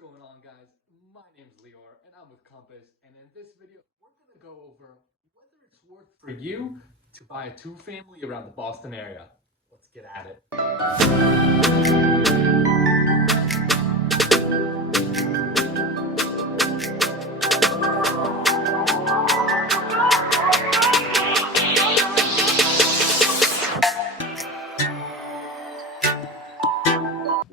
going on, guys? My name's Lior and I'm with Compass, and in this video we're going to go over whether it's worth for you to buy a two-family around the Boston area. Let's get at it.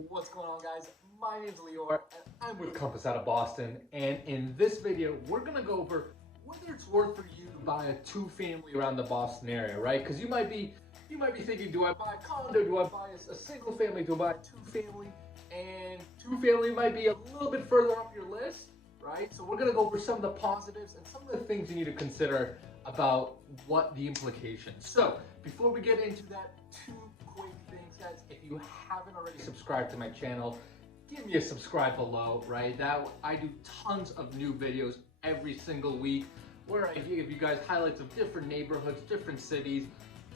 What's going on, guys? My name's Lior and I'm with Compass out of Boston, and in this video we're going to go over whether it's worth for you to buy a two-family around the Boston area, right? Because you might be thinking, do I buy a condo? Do I buy a single family? Do I buy a two-family? And two-family might be a little bit further up your list, right? So we're going to go over some of the positives and some of the things you need to consider about what the implications. So before we get into that, two quick things, guys. If you haven't already subscribed to my channel, give me a subscribe below, right? I do tons of new videos every single week where I give you guys highlights of different neighborhoods, different cities,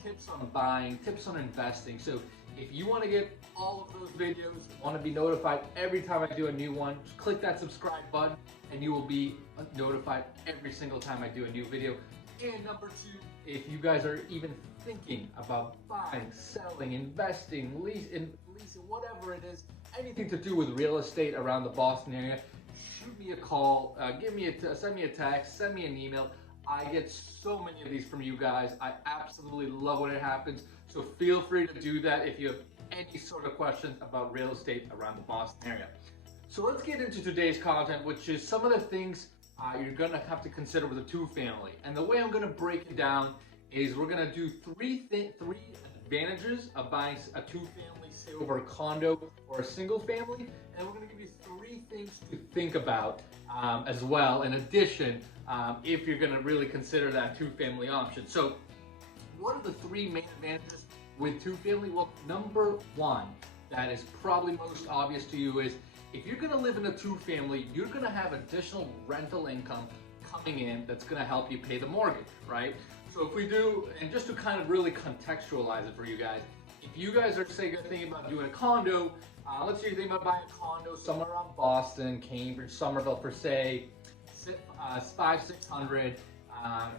tips on buying, tips on investing. So if you want to get all of those videos, want to be notified every time I do a new one, just click that subscribe button and you will be notified every single time I do a new video. And number two, if you guys are even thinking about buying, selling, investing, leasing, whatever it is, anything to do with real estate around the Boston area, shoot me a call, send me a text, send me an email. I get so many of these from you guys. I absolutely love when it happens. So feel free to do that if you have any sort of questions about real estate around the Boston area. So let's get into today's content, which is some of the things you're gonna have to consider with a two-family. And the way I'm gonna break it down is we're gonna do three advantages of buying a two-family, say over a condo or a single family, and we're gonna give you three things to think about as well, in addition, if you're gonna really consider that two-family option. So what are the three main advantages with two-family? Well, number one, that is probably most obvious to you, is if you're gonna live in a two-family, you're gonna have additional rental income coming in that's gonna help you pay the mortgage, right? So if we do, and just to kind of really contextualize it for you guys, if you guys are, say, thinking about doing a condo, let's say you're thinking about buying a condo somewhere around Boston, Cambridge, Somerville for, say, $500-600,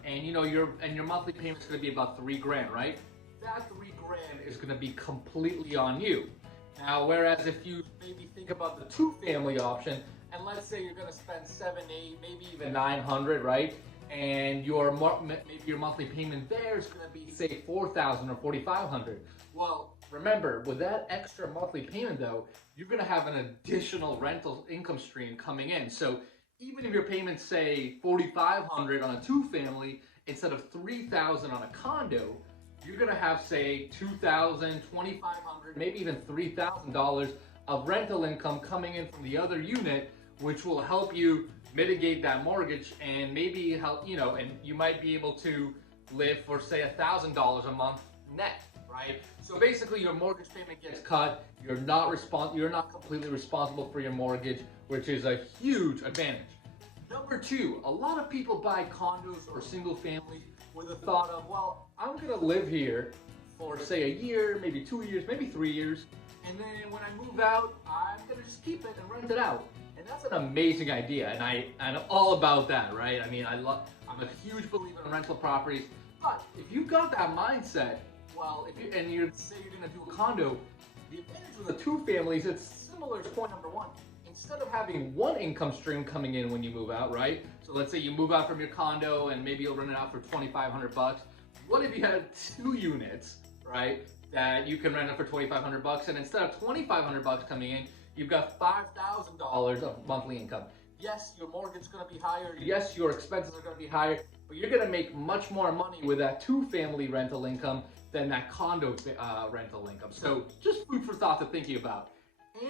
and you know your monthly payment's going to be about $3,000, right? That $3,000 is going to be completely on you. Now, whereas if you maybe think about the two-family option, and let's say you're going to spend $700, $800, maybe even $900, right? And maybe your monthly payment there is going to be, say, $4,000 or $4,500. Well, remember, with that extra monthly payment, though, you're going to have an additional rental income stream coming in. So even if your payments, say, $4,500 on a two-family instead of $3,000 on a condo, you're going to have, say, $2,000, $2,500, maybe even $3,000 of rental income coming in from the other unit, which will help you mitigate that mortgage and maybe help, and you might be able to live for, say, $1,000 a month net, right? So basically your mortgage payment gets cut. You're not completely responsible for your mortgage, which is a huge advantage. Number two, a lot of people buy condos or single families with the thought of, well, I'm gonna live here for, say, a year, maybe 2 years, maybe 3 years, and then when I move out, I'm gonna just keep it and rent it out. And that's an amazing idea, and I'm all about that, right? I mean, I'm a huge believer in rental properties, but if you've got that mindset, well, you say you're gonna do a condo, the advantage with the two families, it's similar to point number one. Instead of having one income stream coming in when you move out, right? So let's say you move out from your condo and maybe you'll rent it out for $2,500. What if you had two units, right, that you can rent it for $2,500, and instead of $2,500 coming in, you've got $5,000 of monthly income. Yes, your mortgage is going to be higher. Yes, your expenses are going to be higher, but you're going to make much more money with that two-family rental income than that condo rental income. So just food for thought to think about.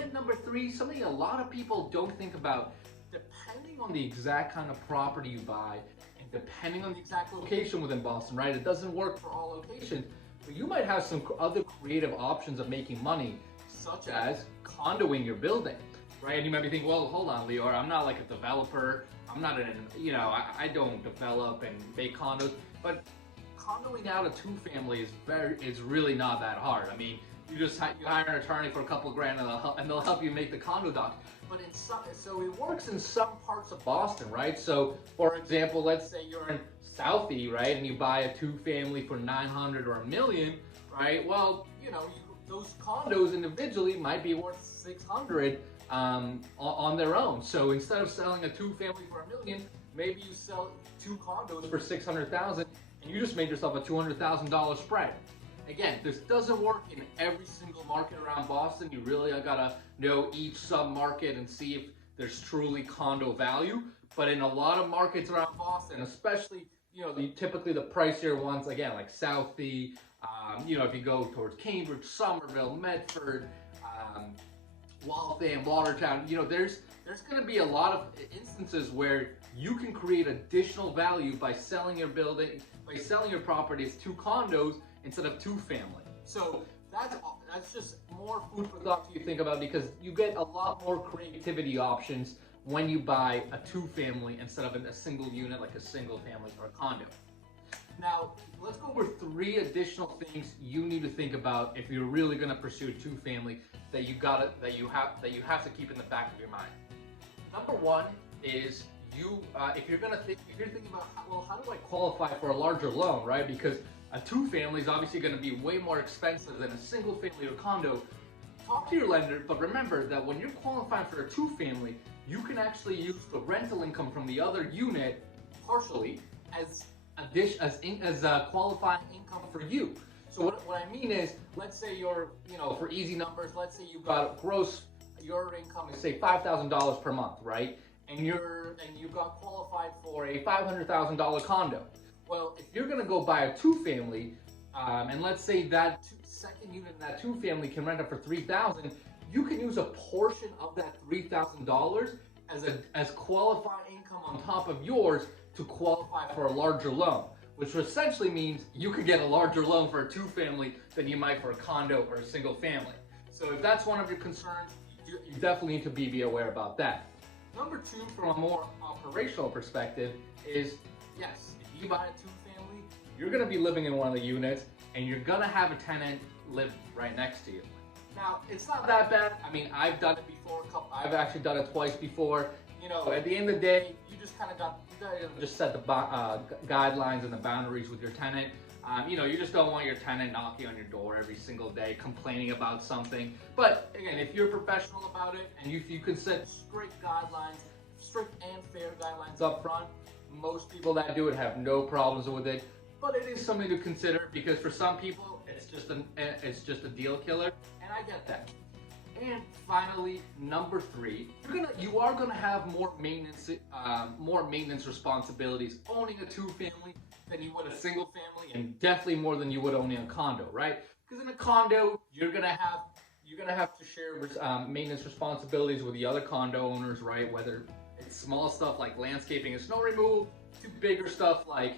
And number three, something a lot of people don't think about, depending on the exact kind of property you buy and depending on the exact location within Boston, right? It doesn't work for all locations, but you might have some other creative options of making money, such as condo-ing your building, right? And you might be thinking, well, hold on, Lior, I'm not like a developer. I'm not I don't develop and make condos, but condoing out a two-family is really not that hard. I mean, you hire an attorney for a couple grand and they'll help you make the condo doc. But so it works in some parts of Boston, right? So for example, let's say you're in Southie, right, and you buy a 2-family for 900 or a million, right? Well, those condos individually might be worth 600 on their own. So instead of selling a 2-family for $1 million, maybe you sell 2 condos for 600,000, and you just made yourself a $200,000 spread. Again, this doesn't work in every single market around Boston. You really gotta know each sub-market and see if there's truly condo value. But in a lot of markets around Boston, especially, typically the pricier ones, again, like Southie, if you go towards Cambridge, Somerville, Medford, Waltham, Watertown, there's going to be a lot of instances where you can create additional value by selling your property as 2 condos instead of 2-family. So that's just more food for thought to think about, because you get a lot more creativity options when you buy a 2-family instead of a single unit like a single family or a condo. Now, let's go over 3 additional things you need to think about if you're really going to pursue a 2-family that you have to keep in the back of your mind. Number 1 is if you're thinking about, well, how do I qualify for a larger loan, right? Because a 2-family is obviously going to be way more expensive than a single family or condo. Talk to your lender, but remember that when you're qualifying for a 2-family, you can actually use the rental income from the other unit partially as qualifying income for you. So what I mean is, let's say for easy numbers, let's say you've got your income is say $5,000 per month, right? And you got qualified for a $500,000 condo. Well, if you're gonna go buy a 2-family, and let's say that second unit in that 2-family can rent it for $3,000, you can use a portion of that $3,000 as qualifying income on top of yours to qualify for a larger loan, which essentially means you could get a larger loan for a 2-family than you might for a condo or a single family. So if that's one of your concerns, you definitely need to be aware about that. Number 2, from a more operational perspective, is yes, if you buy a 2-family, you're going to be living in one of the units, and you're going to have a tenant live right next to you. Now, it's not that bad. I mean, I've done it before. I've actually done it twice before. At the end of the day, you just kind of just set the guidelines and the boundaries with your tenant. You just don't want your tenant knocking on your door every single day complaining about something. But again, if you're professional about it and if you can set strict and fair guidelines up front, most people that do it have no problems with it. But it is something to consider, because for some people it's just a deal killer, and I get that. And finally, number 3, you are gonna have more maintenance responsibilities owning a 2-family than you would a single family, and definitely more than you would owning a condo, right? Because in a condo, you're gonna have to share maintenance responsibilities with the other condo owners, right? Whether it's small stuff like landscaping and snow removal, to bigger stuff like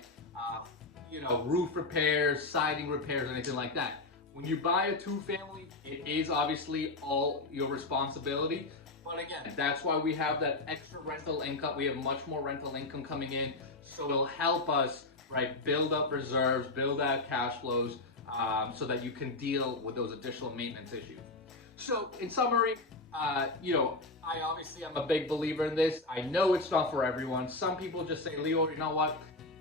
roof repairs, siding repairs, anything like that. When you buy a 2-family, it is obviously all your responsibility. But again, that's why we have that extra rental income. We have much more rental income coming in, so it'll help us, right, build up reserves, build out cash flows, so that you can deal with those additional maintenance issues. So in summary, I obviously am a big believer in this. I know it's not for everyone. Some people just say, Lior, you know what?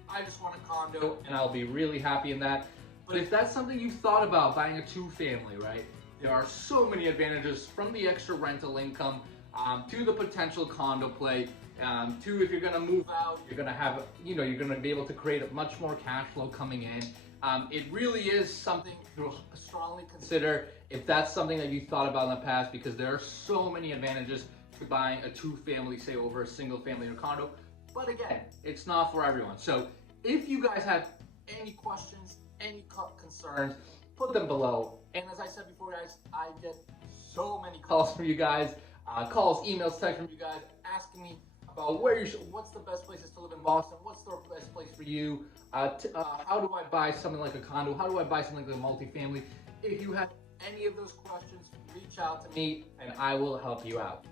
I just want a condo and I'll be really happy in that. But if that's something you've thought about, buying a 2-family, right? There are so many advantages, from the extra rental income to the potential condo play, to if you're gonna move out, you're gonna have, you're gonna be able to create a much more cash flow coming in. It really is something to strongly consider if that's something that you thought about in the past, because there are so many advantages to buying a 2-family, say, over a single family or condo. But again, it's not for everyone. So if you guys have any questions, any concerns, put them below. And as I said before, guys, I get so many calls from you guys, emails, texts from you guys asking me about what's the best places to live in Boston, what's the best place for you, how do I buy something like a condo, how do I buy something like a multifamily. If you have any of those questions, reach out to me and I will help you out.